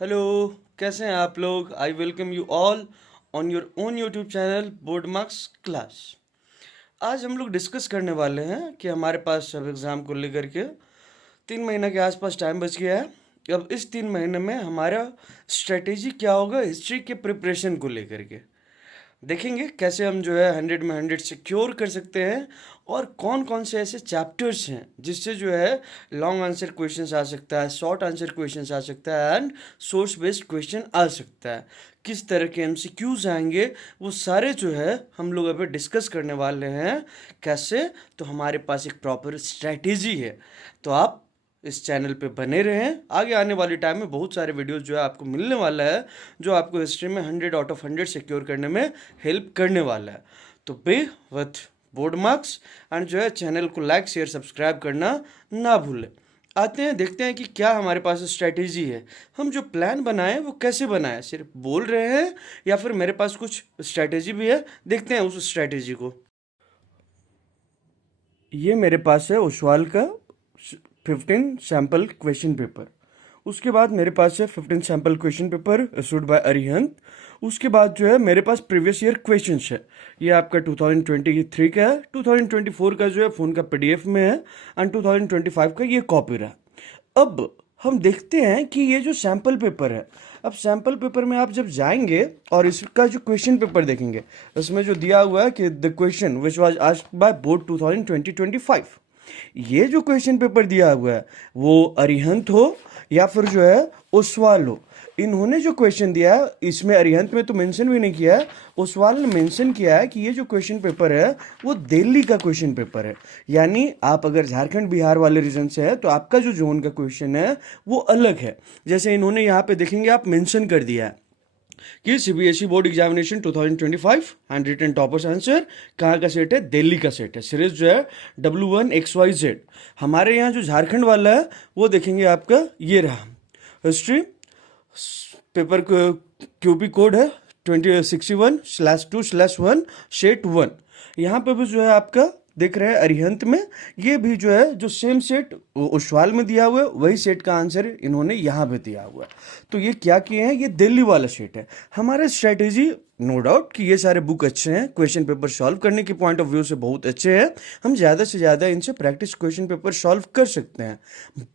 Hello. कैसे हैं आप लोग? I welcome you all on your own YouTube channel board marks class. आज हम लोग डिस्कस करने वाले हैं कि हमारे पास अब एग्ज़ाम को लेकर के 3 महीने के आसपास टाइम बच गया है। अब इस 3 महीने में हमारा स्ट्रेटेजी क्या होगा हिस्ट्री के प्रिपरेशन को लेकर के। देखेंगे कैसे हम जो है 100 में 100 सिक्योर कर सकते हैं और कौन कौन से ऐसे चैप्टर्स हैं जिससे जो है लॉन्ग आंसर क्वेश्चंस आ सकता है, शॉर्ट आंसर क्वेश्चंस आ सकता है एंड सोर्स बेस्ड क्वेश्चन आ सकता है। किस तरह के एमसीक्यूज आएंगे वो सारे जो है हम लोग अभी डिस्कस करने वाले हैं। कैसे? तो हमारे पास एक प्रॉपर स्ट्रेटेजी है। तो आप इस चैनल पे बने रहें। आगे आने वाले टाइम में बहुत सारे वीडियोस जो है आपको मिलने वाला है जो आपको हिस्ट्री में 100 आउट ऑफ 100 सिक्योर करने में हेल्प करने वाला है। तो B with board marks and जो है चैनल को लाइक शेयर सब्सक्राइब करना ना भूलें। आते हैं, देखते हैं कि क्या हमारे पास स्ट्रेटेजी है। हम जो प्लान बनाए वो कैसे बनाए, सिर्फ बोल रहे हैं या फिर मेरे पास कुछ स्ट्रेटेजी भी है। देखते हैं उस स्ट्रेटेजी को। ये मेरे पास है ओसवाल का 15 सैम्पल क्वेश्चन पेपर। उसके बाद मेरे पास है 15 sample question paper issued by Arihant. उसके बाद जो है मेरे पास प्रीवियस ईयर क्वेश्चंस है। ये आपका 2023 का है, 2024 का जो है फ़ोन का पीडीएफ में है एंड 2025 का ये कॉपी रहा। अब हम देखते हैं कि ये जो सैम्पल पेपर है, अब सैम्पल पेपर में आप जब जाएंगे और इसका जो क्वेश्चन पेपर देखेंगे, इसमें जो दिया हुआ है कि the question which was asked by board 2020-25, ये जो क्वेश्चन पेपर दिया हुआ है वो अरिहंत हो या फिर जो है ओसवाल हो, इन्होंने जो क्वेश्चन दिया है इसमें अरिहंत में तो मेंशन भी नहीं किया है, ओसवाल ने मेंशन किया है कि ये जो क्वेश्चन पेपर है वो दिल्ली का क्वेश्चन पेपर है। यानी आप अगर झारखंड बिहार वाले रीजन से है तो आपका जो जोन का क्वेश्चन है वो अलग है। जैसे इन्होंने यहाँ पे देखेंगे आप मेंशन कर दिया है कि CBSE board examination 2025 hand written toppers answer कहाँ का सेट है? दिल्ली का सेट है। सीरीज जो है W1XYZ। हमारे यहाँ जो झारखंड वाला है वो देखेंगे आपका ये रहा हिस्ट्री पेपर क्यूपी कोड है 2061/2/1 शेट 1। यहाँ पे भी जो है आपका देख रहे हैं अरिहंत में ये भी जो है जो सेम सेट ओसवाल में दिया हुआ है वही सेट का आंसर इन्होंने यहाँ पे दिया हुआ है। तो ये क्या किए हैं, ये दिल्ली वाला सेट है। हमारा स्ट्रेटेजी नो डाउट कि ये सारे बुक अच्छे हैं, क्वेश्चन पेपर सॉल्व करने के पॉइंट ऑफ व्यू से बहुत अच्छे हैं, हम ज़्यादा से ज़्यादा इनसे प्रैक्टिस क्वेश्चन पेपर सॉल्व कर सकते हैं।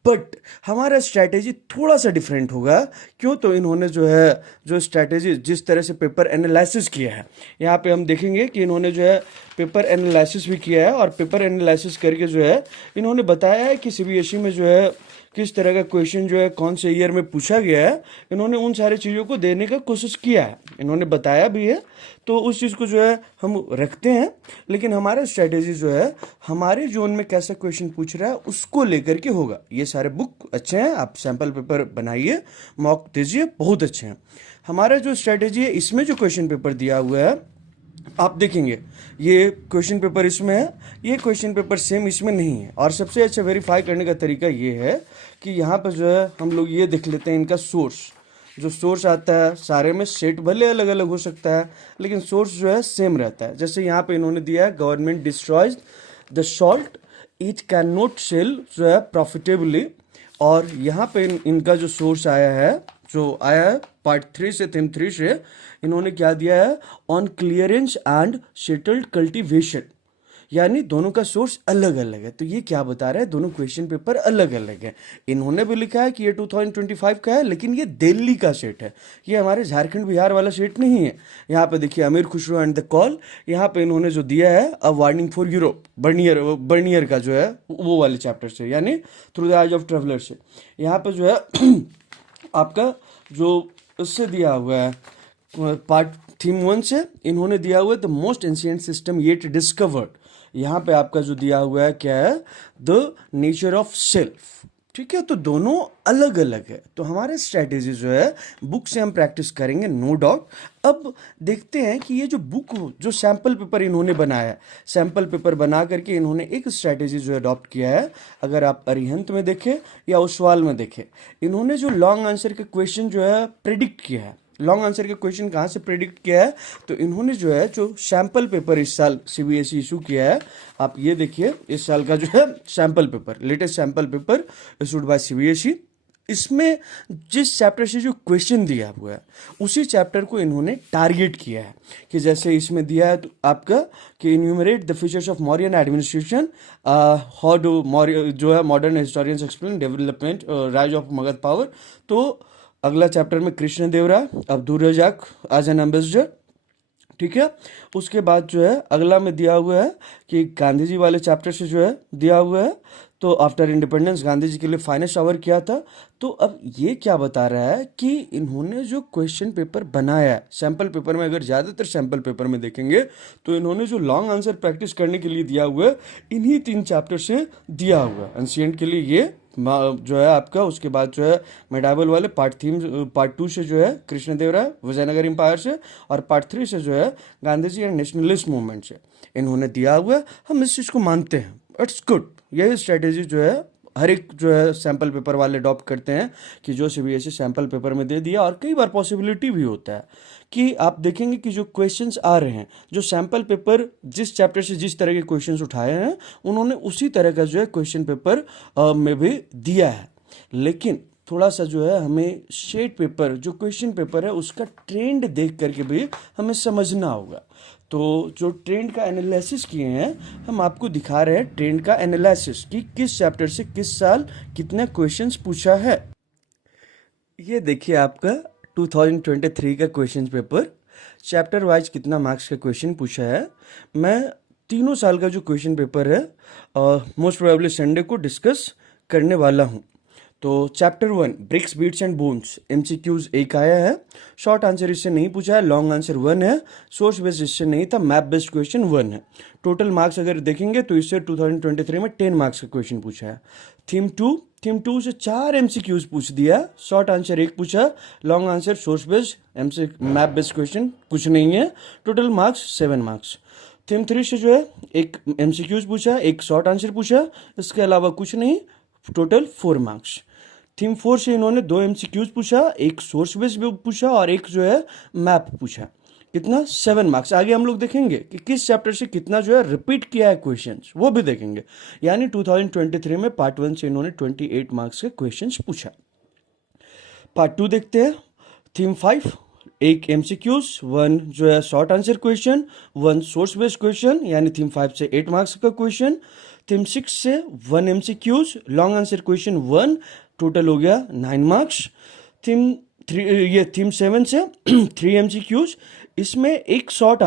बट हमारा स्ट्रैटेजी थोड़ा सा डिफरेंट होगा। क्यों? तो इन्होंने जो है जो स्ट्रैटेजी जिस तरह से पेपर एनालिसिस किया है, यहाँ पे हम देखेंगे कि इन्होंने जो है पेपर एनालिसिस भी किया है और पेपर एनालिसिस करके जो है इन्होंने बताया है कि सीबीएसई में जो है किस तरह का क्वेश्चन जो है कौन से ईयर में पूछा गया है। इन्होंने उन सारी चीज़ों को देने का कोशिश किया है, इन्होंने बताया भी है। तो उस चीज़ को जो है हम रखते हैं, लेकिन हमारा स्ट्रेटेजी जो है हमारे जोन में कैसा क्वेश्चन पूछ रहा है उसको लेकर के होगा। ये सारे बुक अच्छे हैं, आप सैम्पल पेपर बनाइए, मॉक दीजिए, बहुत अच्छे हैं। हमारा जो स्ट्रेटेजी है इसमें जो क्वेश्चन पेपर दिया हुआ है आप देखेंगे ये क्वेश्चन पेपर इसमें है, ये क्वेश्चन पेपर सेम इसमें नहीं है। और सबसे अच्छा वेरीफाई करने का तरीका ये है कि यहाँ पर जो है हम लोग ये देख लेते हैं इनका सोर्स। जो सोर्स आता है सारे में सेट भले अलग अलग हो सकता है लेकिन सोर्स जो है सेम रहता है। जैसे यहाँ पे इन्होंने दिया है government destroys the salt it can not sell जो है प्रॉफिटेबली। और यहाँ पे इनका जो सोर्स आया है पार्ट 3 से थीम 3 से इन्होंने क्या दिया है? On clearance and settled cultivation. यानी दोनों का सोर्स अलग अलग है। तो ये क्या बता रहा है? दोनों क्वेश्चन पेपर अलग अलग है। इन्होंने भी लिखा है कि ये 2025 का है लेकिन ये दिल्ली का सेट है, ये हमारे झारखंड बिहार वाला सेट नहीं है। यहाँ पे देखिए अमीर खुसरो एंड द कॉल, यहाँ पे इन्होंने जो दिया है a warning for Europe, Bernier का जो है वो वाले चैप्टर से, यानी through the eyes of traveller से। यहाँ पे जो है आपका जो उससे दिया हुआ है पार्ट थीम 1 से इन्होंने दिया हुआ है the most ancient system yet discovered. यहाँ पे आपका जो दिया हुआ है क्या है? The nature of self. ठीक है, तो दोनों अलग अलग है। तो हमारे स्ट्रेटेजी जो है बुक से हम प्रैक्टिस करेंगे नो डाउट। अब देखते हैं कि ये जो बुक जो सैम्पल पेपर इन्होंने बनाया है, सैम्पल पेपर बना करके इन्होंने एक स्ट्रेटेजी जो अडॉप्ट किया है। अगर आप अरिहंत में देखें या ओसवाल में देखें, इन्होंने जो लॉन्ग आंसर के क्वेश्चन जो है प्रिडिक्ट किया है। लॉन्ग आंसर के क्वेश्चन कहाँ से प्रेडिक्ट किया है? तो इन्होंने जो है जो सैम्पल पेपर इस साल सीबीएसई इशू किया है, आप ये देखिए इस साल का जो है sample paper, latest sample paper issued by CBSE इसमें जिस चैप्टर से जो क्वेश्चन दिया हुआ है उसी चैप्टर को इन्होंने टारगेट किया है। कि जैसे इसमें दिया है तो आपका कि enumerate the features of Mauryan administration, how do Maurya जो है modern historians explain development rise of Magadh power. तो अगला चैप्टर में Krishnadevaraya Abdul Razzaq as an ambassador, ठीक है। उसके बाद जो है अगला में दिया हुआ है कि गांधी जी वाले चैप्टर से जो है दिया हुआ है तो आफ्टर इंडिपेंडेंस गांधी जी के लिए फाइनेस्ट आवर क्या था। तो अब ये क्या बता रहा है कि इन्होंने जो क्वेश्चन पेपर बनाया है सैम्पल पेपर में, अगर ज़्यादातर सैम्पल पेपर में देखेंगे तो इन्होंने जो लॉन्ग आंसर प्रैक्टिस करने के लिए दिया हुआ है इन्हीं 3 चैप्टर से दिया हुआ है। एंशिएंट के लिए ये जो है आपका, उसके बाद जो है मेडावल वाले पार्ट 2 से जो है कृष्णदेवराय विजयनगर एम्पायर से, और पार्ट 3 से जो है Gandhi ji and nationalist movement से इन्होंने दिया हुआ है। हम इस चीज़ को मानते हैं, इट्स गुड। यही स्ट्रेटेजी जो है हर एक जो है सैम्पल पेपर वाले अडॉप्ट करते हैं कि जो सीबीएसई सैम्पल पेपर में दे दिया। और कई बार पॉसिबिलिटी भी होता है कि आप देखेंगे कि जो क्वेश्चंस आ रहे हैं, जो सैम्पल पेपर जिस चैप्टर से जिस तरह के क्वेश्चंस उठाए हैं उन्होंने उसी तरह का जो है क्वेश्चन पेपर में भी दिया है। लेकिन थोड़ा सा जो है हमें शेड पेपर जो क्वेश्चन पेपर है उसका ट्रेंड देख करके भी हमें समझना होगा। तो जो ट्रेंड का एनालिसिस किए हैं हम आपको दिखा रहे हैं ट्रेंड का एनालिसिस कि किस चैप्टर से किस साल कितने क्वेश्चंस पूछा है। ये देखिए आपका 2023 का क्वेश्चन पेपर, चैप्टर वाइज कितना मार्क्स का क्वेश्चन पूछा है। मैं तीनों साल का जो क्वेश्चन पेपर है मोस्ट प्रोबेबली संडे को डिस्कस करने वाला हूँ। तो chapter 1 bricks beads and bones MCQs एक आया है, शॉर्ट आंसर इससे नहीं पूछा है, लॉन्ग आंसर 1 है, सोर्स बेस्ड इससे नहीं था, मैप बेस्ड क्वेश्चन 1 है। टोटल मार्क्स अगर देखेंगे तो इससे 2023 में 10 मार्क्स का क्वेश्चन पूछा है। थीम 2 से 4 एमसीक्यूज पूछ दिया, शॉर्ट आंसर 1 पूछा, long answer source based map based question कुछ नहीं है, टोटल मार्क्स 7 मार्क्स। थीम 3 से जो है एक एमसीक्यूज पूछा, एक शॉर्ट आंसर पूछा, इसके अलावा कुछ नहीं, टोटल 4 मार्क्स। थीम 4 से इन्होंने 2 एमसीक्यूज पूछा, एक सोर्स बेस्ड पूछा और एक जो है मैप पूछा, कितना 7 मार्क्स। आगे हम लोग देखेंगे कि किस चैप्टर से कितना जो है रिपीट किया है क्वेश्चंस, वो भी देखेंगे। यानी 2023 में पार्ट 1 से इन्होंने 28 मार्क्स के क्वेश्चंस पूछा। पार्ट 2 देखते हैं। थीम 5 एक एमसीक्यूज, 1 जो है short answer question, 1 source based question, यानी थीम 5 से 8 मार्क्स का क्वेश्चन। थीम 6 से 1 MCQs, long answer question 1, total हो गया 9 मार्क्स। थीम 7 से 3 एमसीक्यूज, इसमें एक शॉर्ट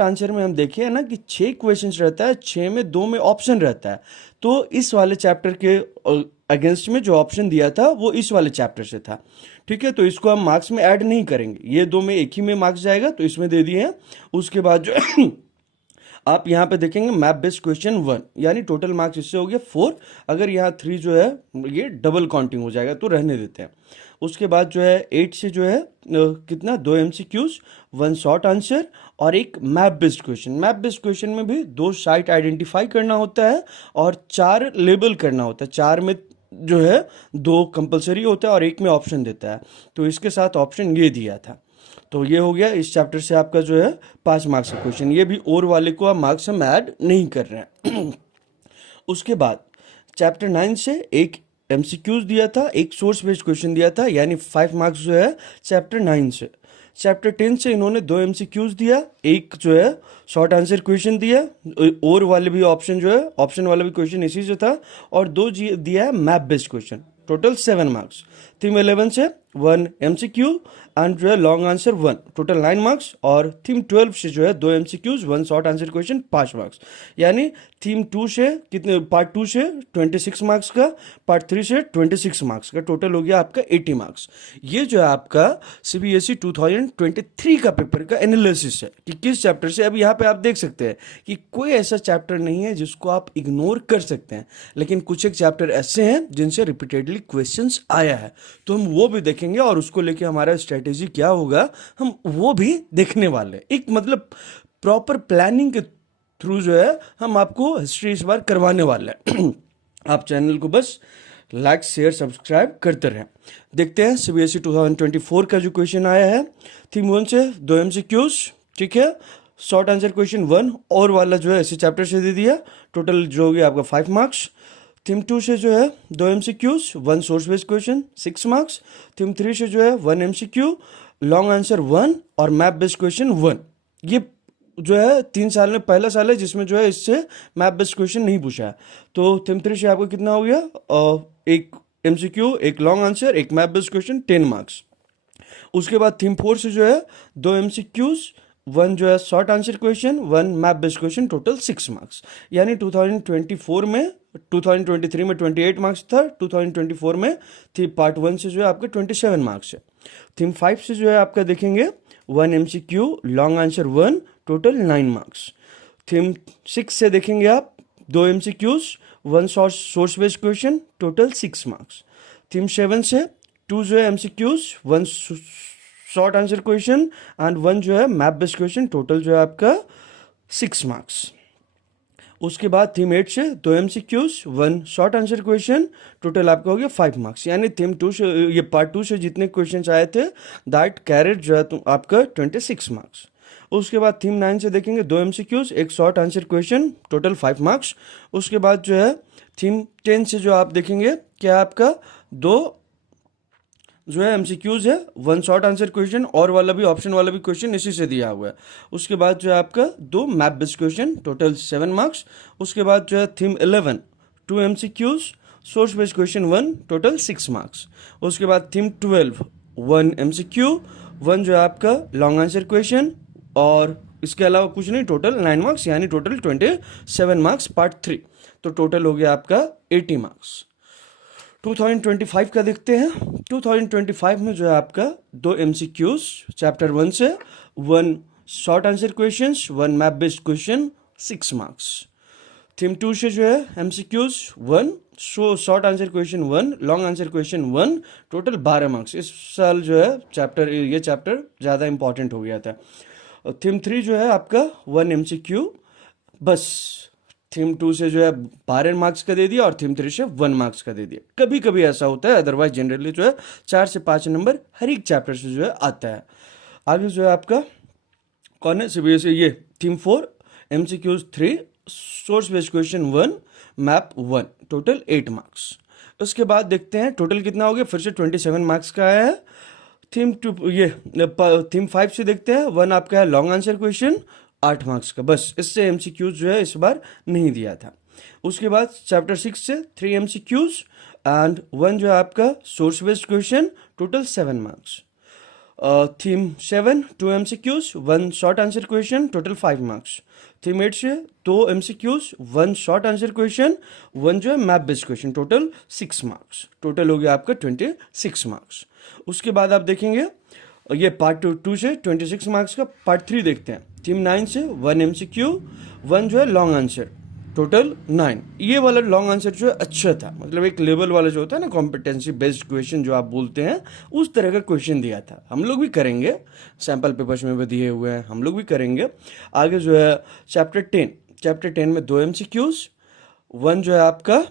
आंसर में हम देखिए ना कि 6 क्वेश्चंस रहता है, 6 में 2 में ऑप्शन रहता है। तो इस वाले चैप्टर के अगेंस्ट में जो ऑप्शन दिया था वो इस वाले चैप्टर से था, ठीक है। तो इसको हम मार्क्स में ऐड नहीं करेंगे, ये 2 में एक ही में मार्क्स जाएगा तो इसमें दे दिए हैं। उसके बाद जो आप यहाँ पे देखेंगे मैप बेस्ड क्वेश्चन 1, यानी टोटल मार्क्स इससे हो गया 4। अगर यहाँ 3 जो है ये डबल काउंटिंग हो जाएगा तो रहने देते हैं। उसके बाद जो है 8 से जो है कितना 2 एमसीक्यूज, 1 शॉर्ट आंसर और एक map based question. Map based question में भी 2 साइट आइडेंटिफाई करना होता है और 4 लेबल करना होता है। 4 में जो है 2 कंपलसरी होता है और 1 में ऑप्शन देता है, तो इसके साथ ऑप्शन ये दिया था। तो ये हो गया इस चैप्टर से आपका जो है 5 मार्क्स का क्वेश्चन। ये भी और वाले को आप मार्क्स हम ऐड नहीं कर रहे हैं। उसके बाद चैप्टर 9 से एक एमसीक्यूज दिया था, एक सोर्स बेस्ड क्वेश्चन दिया था, यानी 5 मार्क्स जो है चैप्टर 9 से। चैप्टर 10 से इन्होंने 2 एमसीक्यूज दिया, एक जो है शॉर्ट आंसर क्वेश्चन दिया, और वाले भी ऑप्शन जो है ऑप्शन वाला भी क्वेश्चन इसी से था, और 2 दिया है map based question, total 7 marks. Theme 11 से 1 एमसीक्यू एंड जो है लॉन्ग आंसर 1, टोटल 9 मार्क्स। और थीम 12 से जो है 2 MCQs, 1 short answer question, 5 marks. यानी थीम 2 से कितने, पार्ट 2 से 26 मार्क्स का, पार्ट 3 से 26 मार्क्स का, टोटल हो गया आपका 80 मार्क्स। ये जो है आपका सीबीएसई 2023 का पेपर का एनालिसिस है कि किस चैप्टर से। अब यहाँ पे आप देख सकते हैं कि कोई ऐसा चैप्टर नहीं है जिसको आप इग्नोर कर सकते हैं, लेकिन कुछ एक चैप्टर ऐसे हैं जिनसे रिपीटेडली क्वेश्चंस आया है, तो हम वो भी देखेंगे और उसको लेके हमारा स्ट्रेटेजी क्या होगा हम वो भी देखने वाले हैं। एक मतलब प्रॉपर प्लानिंग के थ्रू जो है हम आपको हिस्ट्री इस बार करवाने वाले हैं। आप चैनल को बस लाइक शेयर सब्सक्राइब करते रहें। देखते हैं सीबीएसई 2024 का जो क्वेश्चन आया है। थीम 1 से 2 एमसीक्यूज, ठीक है, शॉर्ट आंसर क्वेश्चन 1 और वाला जो है इसी चैप्टर से दे दिया, टोटल जो हो गया आपका 5 मार्क्स। थीम 2 से जो है 2 MCQs, 1 source based question 6 marks. Theme 3 से जो है 1 MCQ, लॉन्ग आंसर 1 और मैप बेस्ड क्वेश्चन 1। ये जो है 3 साल में पहला साल है जिसमें जो है इससे मैप बेस्ड क्वेश्चन नहीं पूछा है। तो थीम 3 से आपको कितना हो गया, एक MCQ, एक लॉन्ग आंसर, एक मैप बेस्ड क्वेश्चन, 10 मार्क्स। उसके बाद थीम 4 से जो है 2 MCQs, 1 जो है short answer question, 1 map based question, total 6 marks. यानी 2024 में 2023 में 28 मार्क्स था, 2024 में थी पार्ट 1 से जो है आपका 27 मार्क्स है। थीम 5 से जो है आपका देखेंगे 1 MCQ, long answer 1, total 9 marks. Theme 6 से देखेंगे आप 2 MCQs, 1 source based question, total 6 marks. Theme 7 से 2 जो है MCQs, 1 short answer question and 1 जो है मैप बेस्ड क्वेश्चन, टोटल जो है आपका 6 मार्क्स। उसके बाद थीम 8 से 2 MCQs, 1 short answer question, total आपका हो गया 5 मार्क्स। यानी थीम 2 से, ये पार्ट 2 से जितने क्वेश्चन आए थे दैट कैरेट जो है आपका 26 मार्क्स। उसके बाद थीम 9 से देखेंगे 2 MCQs, एक short answer question, total 5 marks. उसके बाद जो है थीम 10 से जो आप देखेंगे क्या आपका 2 जो है MCQs है, 1 शॉर्ट आंसर क्वेश्चन और वाला भी ऑप्शन वाला भी क्वेश्चन इसी से दिया हुआ है। उसके बाद जो है आपका 2 map based question, total 7 marks. उसके बाद जो है theme 11 2 MCQs, source based question 1, total 6 marks. उसके बाद थीम 12 1 MCQ, 1 जो है आपका लॉन्ग आंसर क्वेश्चन और इसके अलावा कुछ नहीं, टोटल 9 मार्क्स, यानी टोटल 27 मार्क्स पार्ट 3। तो टोटल हो गया आपका 80 मार्क्स। 2025 का देखते हैं। 2025 में जो है आपका 2 MCQs चैप्टर 1 से, 1 short answer questions, 1 map based question, 6 marks. Theme 2 से जो है MCQs 1 short answer question 1, long answer question 1, total 12 marks. इस साल जो है ये चैप्टर ज़्यादा इंपॉर्टेंट हो गया था। थीम 3 जो है आपका 1 MCQ, बस थीम 2 से जो है 12 मार्क्स का दे दिया और थीम 3 से 1 मार्क्स का दे दिया। कभी कभी ऐसा होता है, अदरवाइज जनरली जो है 4 से 5 नंबर हर एक चैप्टर से जो है आता है। आगे जो है आपका कौन है, CBSE, ये theme 4 MCQs 3, source based question 1, map 1, total 8 marks. उसके बाद देखते हैं टोटल कितना हो गया, फिर से 27 मार्क्स का आया है। थीम 5 से देखते हैं 1 आपका है लॉन्ग आंसर क्वेश्चन, 8 मार्क्स का, बस इससे MCQs जो है इस बार नहीं दिया था। उसके बाद चैप्टर 6 से 3 MCQs एंड 1 जो है आपका source based question, total 7 marks. Theme 7 2 MCQs, 1 short answer question, total 5 marks. Theme 8 से 2 MCQs, 1 शॉर्ट आंसर क्वेश्चन, 1 जो है map based question, total 6 marks. Total हो गया आपका 26 मार्क्स। उसके बाद आप देखेंगे ये पार्ट 2 से 26 मार्क्स का पार्ट 3 देखते हैं। थीम 9 से 1 MCQ, 1 जो है लॉन्ग आंसर, टोटल 9। ये वाला लॉन्ग आंसर जो है अच्छा था, मतलब एक लेवल वाला जो होता है ना, कॉम्पिटेंसी बेस्ड क्वेश्चन जो आप बोलते हैं, उस तरह का क्वेश्चन दिया था। हम लोग भी करेंगे, सैम्पल पेपर्स में भी दिए हुए हैं, हम लोग भी करेंगे। आगे जो है चैप्टर 10 में 2 MCQs, 1 जो है आपका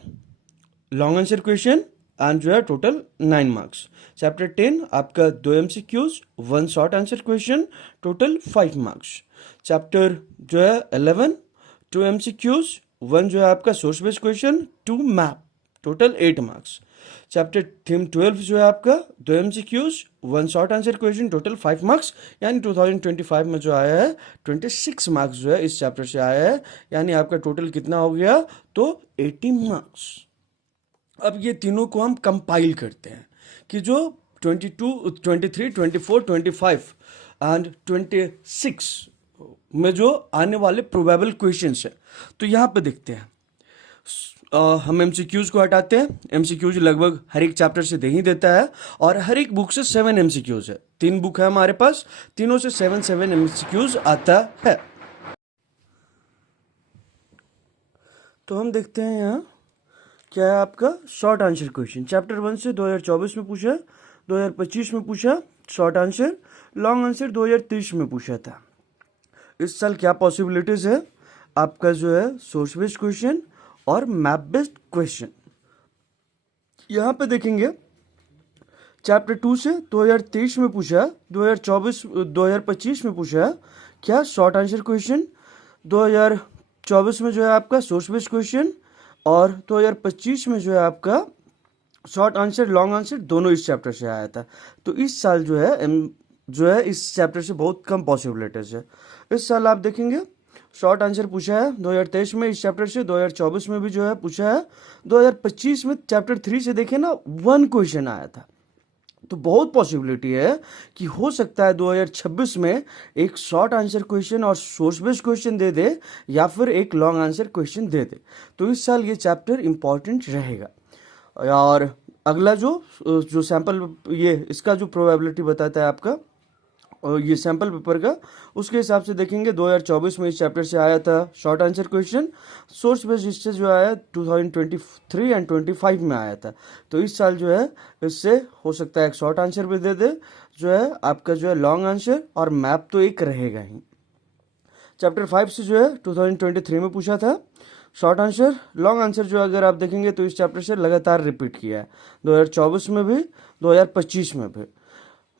लॉन्ग आंसर क्वेश्चन एंड जो है टोटल 9 मार्क्स। चैप्टर 10 आपका 2 MCQs, 1 short answer question, total 5 marks. Chapter जो है 11 2 MCQs, 1 जो है आपका source based question, 2 map, total 8 marks. Chapter theme 12 जो है आपका 2 MCQs, 1 short answer question, total 5 marks. यानी 2025 में जो आया है 26 मार्क्स जो है इस चैप्टर से आया है, यानी आपका टोटल कितना हो गया, तो 80 मार्क्स। अब ये तीनों को हम कंपाइल करते हैं कि जो 22, 23, 24, 25 एंड 26 में जो आने वाले प्रोबेबल क्वेश्चंस है, तो यहाँ पे देखते हैं। हम MCQs को हटाते हैं। MCQs लगभग हर एक चैप्टर से दे ही देता है और हर एक बुक से 7 MCQs है। 3 बुक है हमारे पास, तीनों से 7 MCQs आता है। तो हम देखते हैं यहाँ क्या है आपका शॉर्ट आंसर क्वेश्चन। चैप्टर 1 से 2024 में पूछा, 2025 में पूछा शॉर्ट आंसर, लॉन्ग आंसर 2023 में पूछा था। इस साल क्या पॉसिबिलिटीज है आपका जो है सोर्स बेस्ड क्वेश्चन और मैप बेस्ड क्वेश्चन। यहाँ पे देखेंगे चैप्टर 2 से 2023 में पूछा, 2025 में पूछा क्या शॉर्ट आंसर क्वेश्चन, 2024 में जो है आपका सोर्स बेस्ड क्वेश्चन और 2025 में जो है आपका शॉर्ट आंसर लॉन्ग आंसर दोनों इस चैप्टर से आया था। तो इस साल जो है इस चैप्टर से बहुत कम पॉसिबिलिटीज है। इस साल आप देखेंगे शॉर्ट आंसर पूछा है 2023 में इस चैप्टर से, 2024 में भी जो है पूछा है, 2025 में चैप्टर 3 से देखे ना 1 क्वेश्चन आया था। तो बहुत पॉसिबिलिटी है कि हो सकता है 2026 में एक शॉर्ट आंसर क्वेश्चन और सोर्स बेस्ड क्वेश्चन दे दे या फिर एक लॉन्ग आंसर क्वेश्चन दे दे। तो इस साल ये चैप्टर इंपॉर्टेंट रहेगा। और अगला जो सैंपल ये इसका जो प्रोबेबिलिटी बताता है आपका ये सैंपल पेपर का, उसके हिसाब से देखेंगे 2024 में इस चैप्टर से आया था short answer question, source based इससे जो आया 2023 एंड 25 में आया था। तो इस साल जो है इससे हो सकता है एक शॉर्ट आंसर भी दे दे, जो है आपका जो है लॉन्ग आंसर और मैप तो एक रहेगा ही। चैप्टर 5 से जो है 2023 में पूछा था शॉर्ट आंसर, लॉन्ग आंसर जो अगर आप देखेंगे तो इस चैप्टर से लगातार रिपीट किया है 2024 में भी 2025 में भी।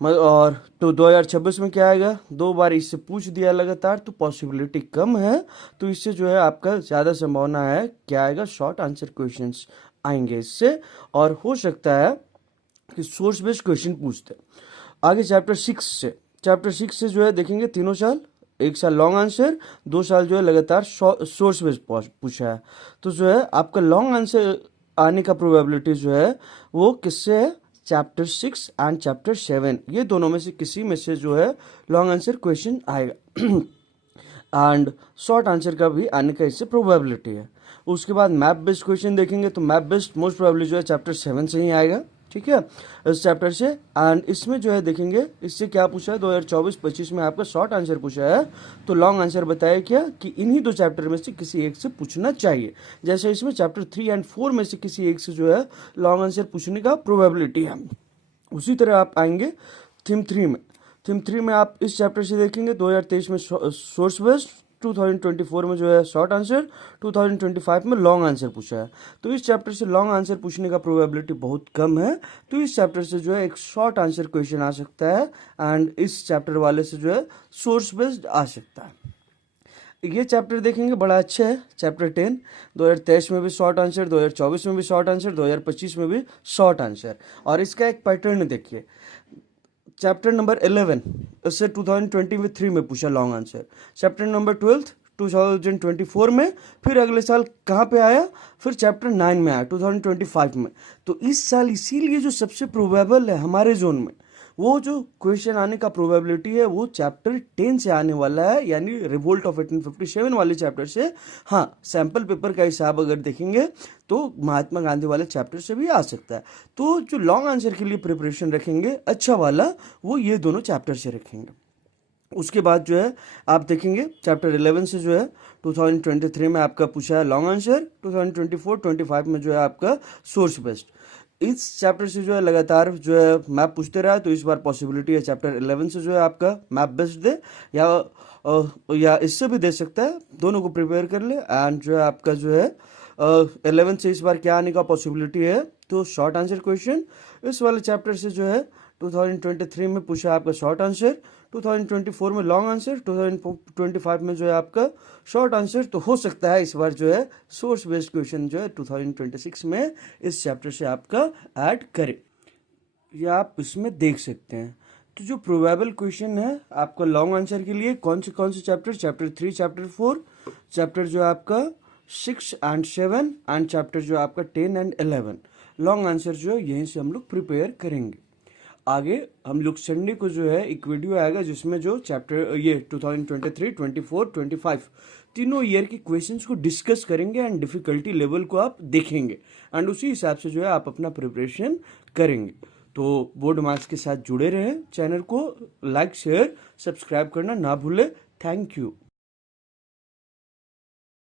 और तो 2026 में क्या आएगा, 2 बार इससे पूछ दिया लगातार, तो पॉसिबिलिटी कम है। तो इससे जो है आपका ज़्यादा संभावना है क्या आएगा, शॉर्ट आंसर क्वेश्चंस आएंगे इससे, और हो सकता है कि सोर्स बेस्ड क्वेश्चन पूछते। आगे चैप्टर 6 से जो है देखेंगे तीनों साल, 1 साल लॉन्ग आंसर, 2 साल जो है लगातार सोर्स बेस्ड पूछा है। तो जो है आपका लॉन्ग आंसर आने का प्रोबेबिलिटी जो है वो किससे है, चैप्टर 6 एंड चैप्टर 7, ये दोनों में से किसी में से जो है लॉन्ग आंसर क्वेश्चन आएगा। एंड शॉर्ट आंसर का भी आने का इससे प्रोबेबिलिटी है। उसके बाद मैप बेस्ड क्वेश्चन देखेंगे तो मैप बेस्ड मोस्ट प्रोबेबली जो है चैप्टर 7 से ही आएगा, ठीक है, इस चैप्टर से। एंड इसमें जो है देखेंगे इससे क्या पूछा है, 2024-25 में आपका शॉर्ट आंसर पूछा है, तो लॉन्ग आंसर बताया क्या कि इन्हीं 2 चैप्टर में से किसी एक से पूछना चाहिए। जैसे इसमें चैप्टर 3 एंड 4 में से किसी एक से जो है लॉन्ग आंसर पूछने का प्रोबेबिलिटी है। उसी तरह आप आएंगे थीम 3 में आप इस चैप्टर से देखेंगे 2023 में सोर्स बेस्ड, 2024 में जो है शॉर्ट आंसर, 2025 में लॉन्ग आंसर पूछा है। तो इस चैप्टर से लॉन्ग आंसर पूछने का प्रोबेबिलिटी बहुत कम है। तो इस चैप्टर से जो है एक शॉर्ट आंसर क्वेश्चन आ सकता है, एंड इस चैप्टर वाले से जो है सोर्स बेस्ड आ सकता है। ये चैप्टर देखेंगे बड़ा अच्छा है, चैप्टर 10, 2023 में भी शॉर्ट आंसर, 2024 में भी शॉर्ट आंसर, 2025 में भी शॉर्ट आंसर। और इसका एक पैटर्न देखिए, चैप्टर नंबर 11 इससे 2023 में पूछा लॉन्ग आंसर, चैप्टर नंबर 12 2024 में, फिर अगले साल कहाँ पे आया, फिर चैप्टर 9 में आया 2025 में। तो इस साल इसीलिए जो सबसे प्रोबेबल है हमारे जोन में, वो जो क्वेश्चन आने का प्रोबेबिलिटी है वो चैप्टर 10 से आने वाला है, यानी रिवोल्ट ऑफ 1857 वाले चैप्टर से। हाँ, सैंपल पेपर का हिसाब अगर देखेंगे तो महात्मा गांधी वाले चैप्टर से भी आ सकता है। तो जो लॉन्ग आंसर के लिए प्रिपरेशन रखेंगे अच्छा वाला, वो ये दोनों चैप्टर से रखेंगे। उसके बाद जो है आप देखेंगे चैप्टर 11 से जो है 2023 में आपका पूछा है लॉन्ग आंसर, 2024-25 में जो है आपका सोर्स बेस्ड। इस चैप्टर से जो है लगातार जो है मैप पूछते रहा, तो इस बार पॉसिबिलिटी है चैप्टर 11 से जो है आपका मैप बेस्ड दे, या इससे भी दे सकता है, दोनों को प्रिपेयर कर ले। एंड जो है आपका जो है 11 से इस बार क्या आने का पॉसिबिलिटी है, तो शॉर्ट आंसर क्वेश्चन इस वाले चैप्टर से जो है 2023 में पूछा आपका शॉर्ट आंसर, 2024 में लॉन्ग आंसर, 2025 में जो है आपका शॉर्ट आंसर। तो हो सकता है इस बार जो है सोर्स बेस्ड क्वेश्चन जो है 2026 में इस चैप्टर से आपका ऐड करें, या आप इसमें देख सकते हैं। तो जो प्रोबेबल क्वेश्चन है आपका लॉन्ग आंसर के लिए कौन से चैप्टर 3, चैप्टर 4, चैप्टर जो आपका 6 एंड 7, एंड चैप्टर जो आपका 10 एंड 11, लॉन्ग आंसर जो है यहीं से हम लोग प्रिपेयर करेंगे। आगे हम लोग संडे को जो है एक वीडियो आएगा जिसमें जो चैप्टर ये 2023, 24, 25 तीनों ईयर के क्वेश्चंस को डिस्कस करेंगे, एंड डिफिकल्टी लेवल को आप देखेंगे, एंड उसी हिसाब से जो है आप अपना प्रिपरेशन करेंगे। तो बोर्ड मार्क्स के साथ जुड़े रहें, चैनल को लाइक शेयर सब्सक्राइब करना ना भूलें। Thank you.